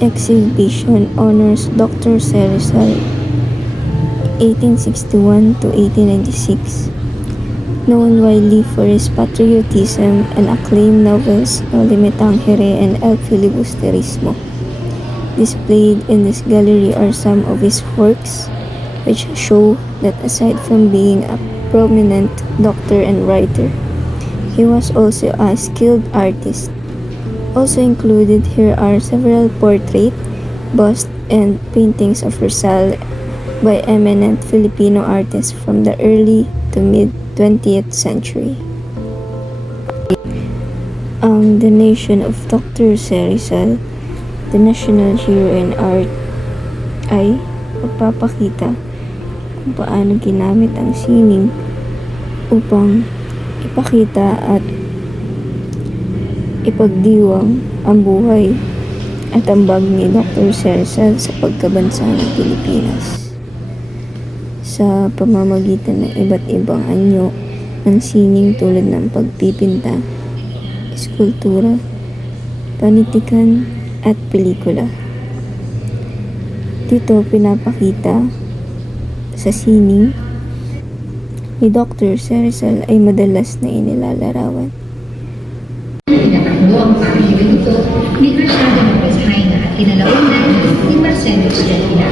exhibition honors Dr. Rizal, 1861 to 1896. Known widely for his patriotism and acclaimed novels No Limitang Here and El Filibusterismo. Displayed in this gallery are some of his works, which show that aside from being a prominent doctor and writer, he was also a skilled artist. Also included here are several portraits, busts, and paintings of Rizal by eminent Filipino artists from the early to mid-20th century. Ang donation of Dr. Rizal, the national hero in art, ay magpapakita kung paano ginamit ang sining upang ipakita at ipagdiwang ang buhay at ambag ni Dr. Rizal sa pagkabansa ng Pilipinas sa pamamagitan ng iba't ibang anyo ng sining tulad ng pagpipinta, eskultura, panitikan, at pelikula. Dito pinapakita sa sining ni Dr. Rizal ay madalas na inilalarawan. Pinatakbo ang pahayag ito ni Rashada Lopez Haina at kinalaunan ni Marcelo Estrella.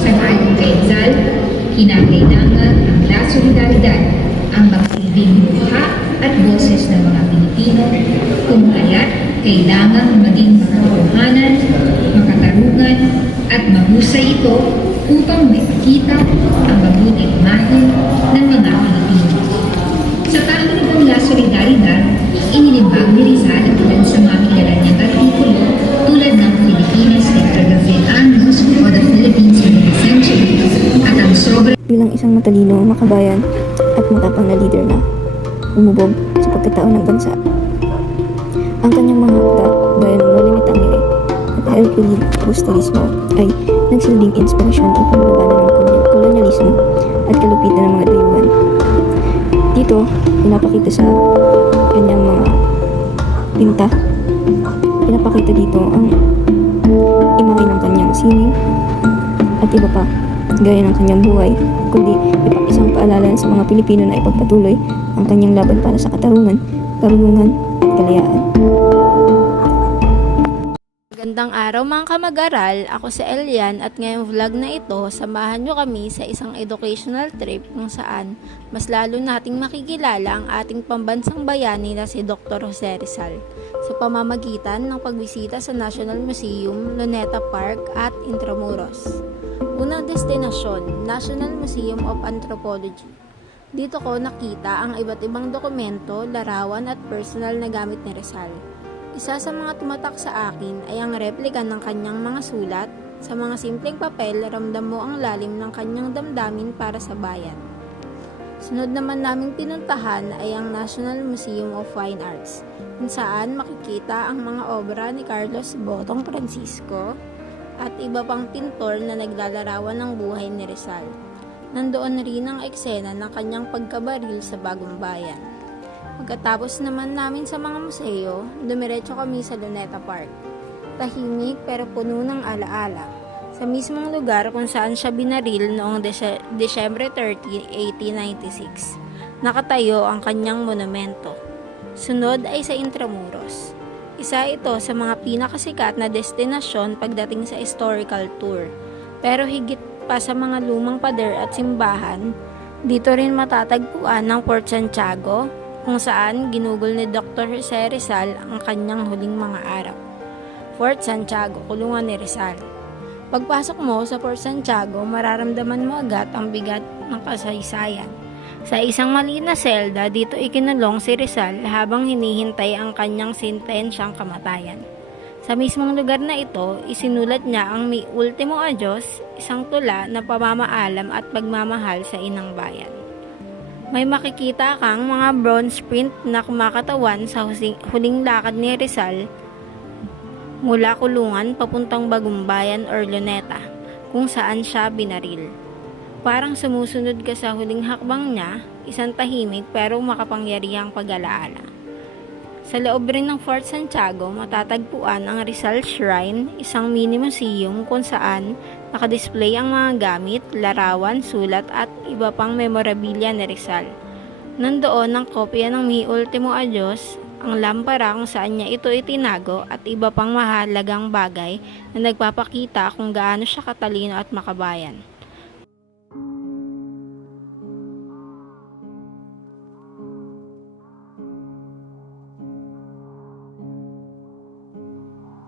Sangayon kay Rizal, kinakailangan ang La Solidaridad ang magsilbing mukha at boses ng mga Pilipino, kung kaya't kailangan maging makatotohanan, makatarungan at mahusay ito upang maipakita ang mabuting imahe ng mga Pilipino. Sa pahayag ng La Solidaridad, inilimbag ni Rizal at ilan sa mga kilala niyang artikulo tulad ng Filipinas Extravagant Annals o the Philippines in the Century at ang sobrang Bilang isang matalino, makabayan at matapang na leader na umubog sa pagkatao ng bansa. Ang kanyang mga akda gaya ng No Limitang Here at El Filibusterismo ay nagsilbing inspirasyon upang labanan ng kolonyalismo at kalupitan ng mga dayuhan. Dito, pinapakita sa kanyang mga pinta. Pinapakita dito ang imahe ng kanyang sining at iba pa, gaya ng kanyang buhay, kundi isang paalala sa mga Pilipino na ipagpatuloy ang kanyang laban para sa katarungan, karunungan at kalayaan. Magandang araw mga kamag-aral, ako si Elian at ngayong vlog na ito, samahan nyo kami sa isang educational trip kung saan mas lalo nating makikilala ang ating pambansang bayani na si Dr. Jose Rizal sa pamamagitan ng pagbisita sa National Museum, Luneta Park at Intramuros. Unang destinasyon, National Museum of Anthropology. Dito ko nakita ang iba't ibang dokumento, larawan at personal na gamit ni Rizal. Isa sa mga tumatak sa akin ay ang replika ng kanyang mga sulat. Sa mga simpleng papel, ramdam mo ang lalim ng kanyang damdamin para sa bayan. Sunod naman naming pinuntahan ay ang National Museum of Fine Arts, kung saan makikita ang mga obra ni Carlos Botong Francisco at iba pang pintor na naglalarawan ng buhay ni Rizal. Nandoon rin ang eksena ng kanyang pagkabaril sa Bagong Bayan. Pagkatapos naman namin sa mga museo, dumiretso kami sa Luneta Park. Tahimik pero puno ng alaala. Sa mismong lugar kung saan siya binaril noong Desyembre 30, 1896, nakatayo ang kanyang monumento. Sunod ay sa Intramuros. Isa ito sa mga pinakasikat na destinasyon pagdating sa historical tour. Pero higit pa sa mga lumang pader at simbahan, dito rin matatagpuan ng Fort Santiago, kung saan ginugol ni Dr. Jose Rizal ang kanyang huling mga araw. Fort Santiago, kulungan ni Rizal. Pagpasok mo sa Fort Santiago, mararamdaman mo agad ang bigat ng kasaysayan. Sa isang maliit na selda, dito ikinulong si Rizal habang hinihintay ang kanyang sentensyang kamatayan. Sa mismong lugar na ito, isinulat niya ang Mi Ultimo Adios, isang tula na pamamaalam at pagmamahal sa inang bayan. May makikita kang mga bronze print na kumakatawan sa huling lakad ni Rizal mula kulungan papuntang Bagong Bayan or Luneta, kung saan siya binaril. Parang sumusunod ka sa huling hakbang niya, isang tahimik pero makapangyarihang pag-alaala. Sa loob rin ng Fort Santiago, matatagpuan ang Rizal Shrine, isang mini museum kung saan nakadisplay ang mga gamit, larawan, sulat at iba pang memorabilia ni Rizal. Nandoon ang kopya ng Mi Ultimo Adios, ang lampara kung saan niya ito itinago at iba pang mahalagang bagay na nagpapakita kung gaano siya katalino at makabayan.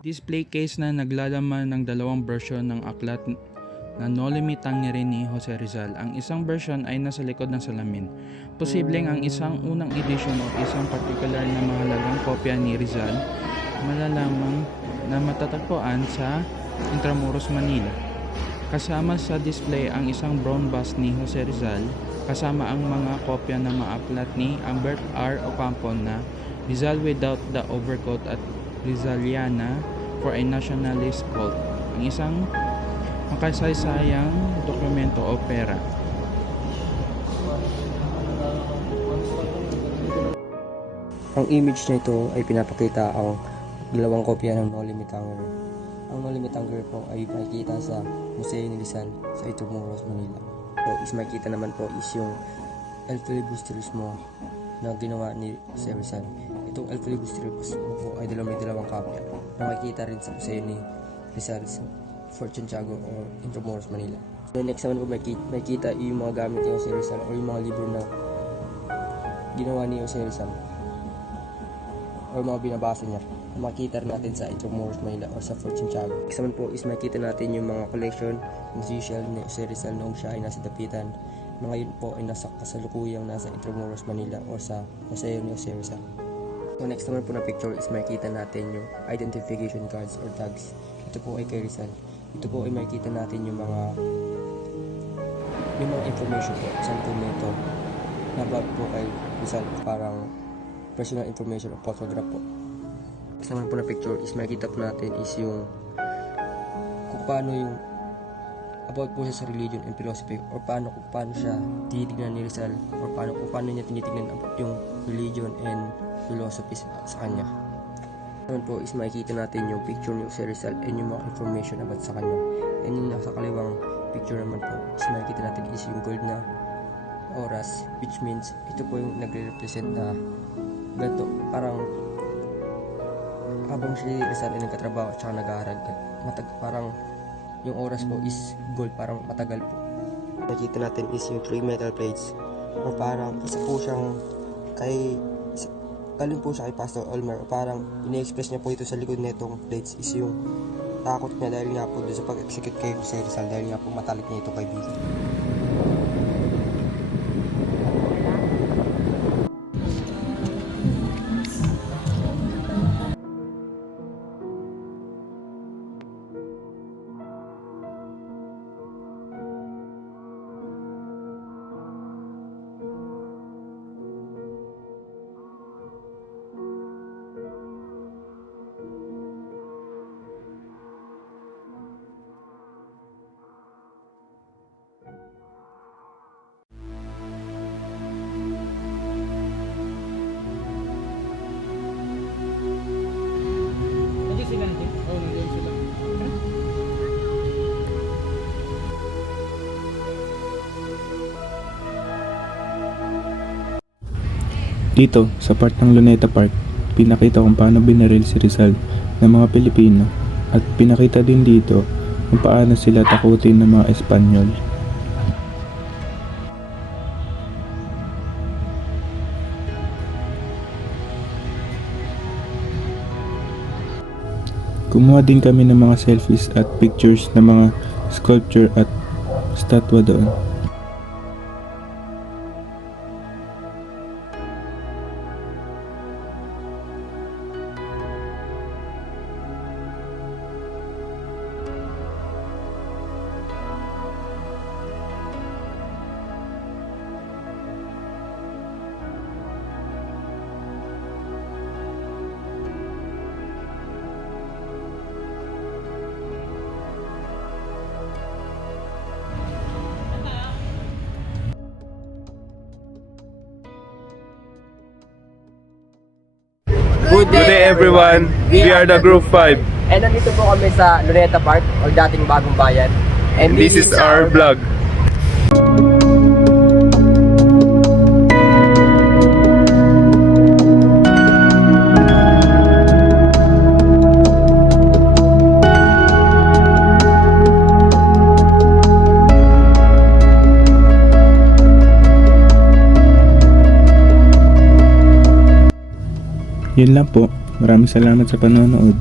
Display case na naglalaman ng dalawang version ng aklat na No Limit Tangere ni Jose Rizal. Ang isang version ay nasa likod ng salamin. Posibleng ang isang unang edition o isang particular na mahalagang kopya ni Rizal malalaman na matatagpuan sa Intramuros, Manila. Kasama sa display ang isang bronze bust ni Jose Rizal kasama ang mga kopya ng mga aklat ni Albert R. Ocampo na Rizal Without the Overcoat at Rizaliana for a Nationalist Cult, ang isang makasaysayang dokumento o pera. Ang image na ito ay pinapakita ang dalawang kopya ng No Limit Tangere. Ang No Limit Tangere po ay makikita sa Museo ni Rizal sa Intramuros, Manila. So, is makikita naman po is yung El Filibusterismo na ginawa ni Jose Rizal. Itong El Filibusterismo po ay may dalawang kopya na makikita rin sa Museo ni Rizal sa Fort Santiago o Intramuros, Manila. So, next naman po makikita yung mga gamit ni Jose Rizal o yung mga libro na ginawa ni Jose Rizal o mga binabasa niya. Makita rin natin sa Intramuros, Manila o sa Fort Santiago. Next naman po is makita natin yung mga collection musician ni Jose Rizal noong siya ay nasa Dapitan. Na ngayon po ay nasa kasalukuyang nasa Intramuros, Manila o sa Museo ni Jose Rizal. So next naman po na picture is makita natin yung identification cards or tags. Ito po ay kay Rizal. Ito po ay makita natin yung mga information po sa dokumento na about po kay Rizal, parang personal information o photograph po. Next naman po na picture is makikita po natin is yung kung paano yung about po siya sa religion and philosophy or kung paano siya tinitignan ni Rizal or kung paano niya tinitignan about yung religion and philosophy sa kanya. Naman po is makikita natin yung picture ni Jose Rizal and yung mga information about sa kanya. And yung nasa kaliwang picture naman po is makikita natin is yung gold na oras, which means ito po yung nagre-represent na ganito, parang habang si Rizal ay nagkatrabaho at saka nag-aaral parang yung oras po is gold, parang matagal po. Nakikita natin is yung 3 metal plates o parang isa po siyang galing po siya kay Pastor Olmer, parang ine-express niya po ito sa likod nitong plates is yung takot niya dahil nga po doon sa pag-execute kay Jose Rizal dahil nga po matalik niya ito kaibigan. Dito, sa part ng Luneta Park, pinakita kung paano binaril si Rizal ng mga Pilipino at pinakita din dito kung paano sila takutin ng mga Espanyol. Kumuha din kami ng mga selfies at pictures ng mga sculpture at statwa doon. Good day everyone! We are the Group 5 And nandito po kami sa Luneta Park o dating Bagong Bayan. and this is our vlog. Yun lang po. Maraming salamat sa panonood.